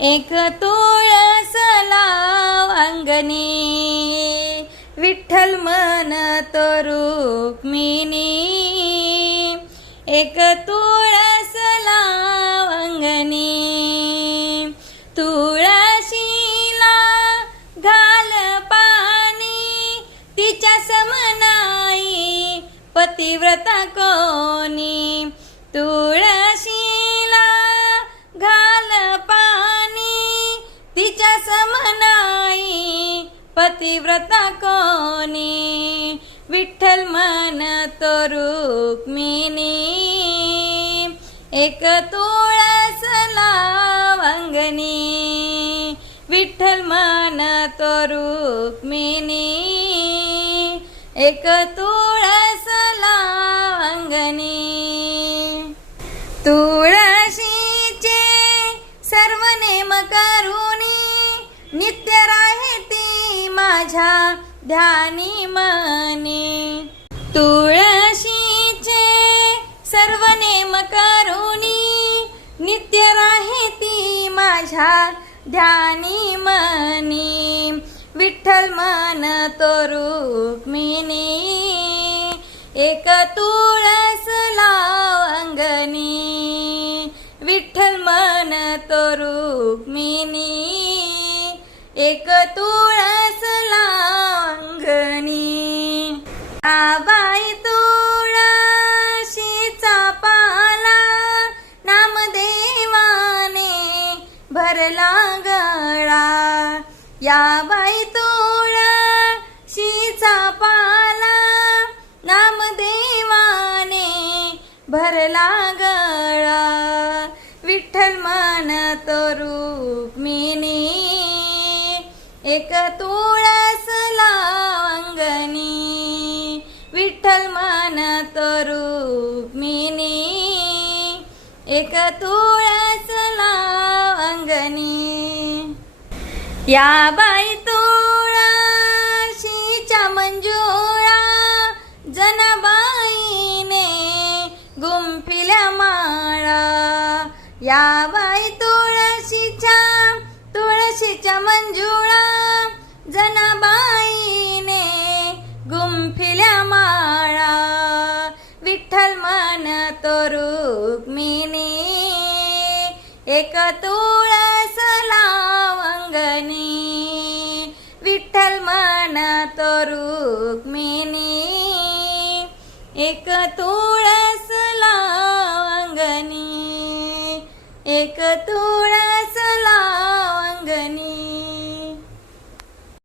एक तुळस लाव अंगणी. विठ्ठल मन तो रुक्मिणी एक तुळस लाव अंगणी. तुळशीला घाल पाणी तिच्या समनाई पतिव्रता कोणी. तुळ पतिव्रता कोणी? विठ्ठल मन तो रुक्मिणी. एक तुळस लाव अंगणी विठ्ठल मन तो रुक्मिणी. एक तुळस लाव अंगणी तुळशीचे सर्व नेम करुणी नित्य माझ्या ध्यानी मने तुळशीचे सर्व नेम करुणी नित्य राहे ती माझ्या ध्यानी मनी. विठ्ठल मन तो रुक्मिणी एक तुळस लाव अंगणी विठ्ठल मन तो रुक्मिणी एक तुळ भरला गळा या बाई शिचा पाला नामदेवाने भरला गळा विठ्ठल मान तो रुक्मिणी एक तुळस लावंगणी विठ्ठल मान तो रुक्मिणी एक तुळस लावंगणी या बाई तुळशीच्या मंजुळा जनबाईने गुंफिल्या माळा. या बाई तुळशीच्या तुळशीच्या मंजुळा जनाबाईने गुंफिल्या माळा. विठ्ठल मन तो रुक्मिणी एक तुळा रुक्मिणी एक तुळस लावंगनी एक तुळस लावंगनी.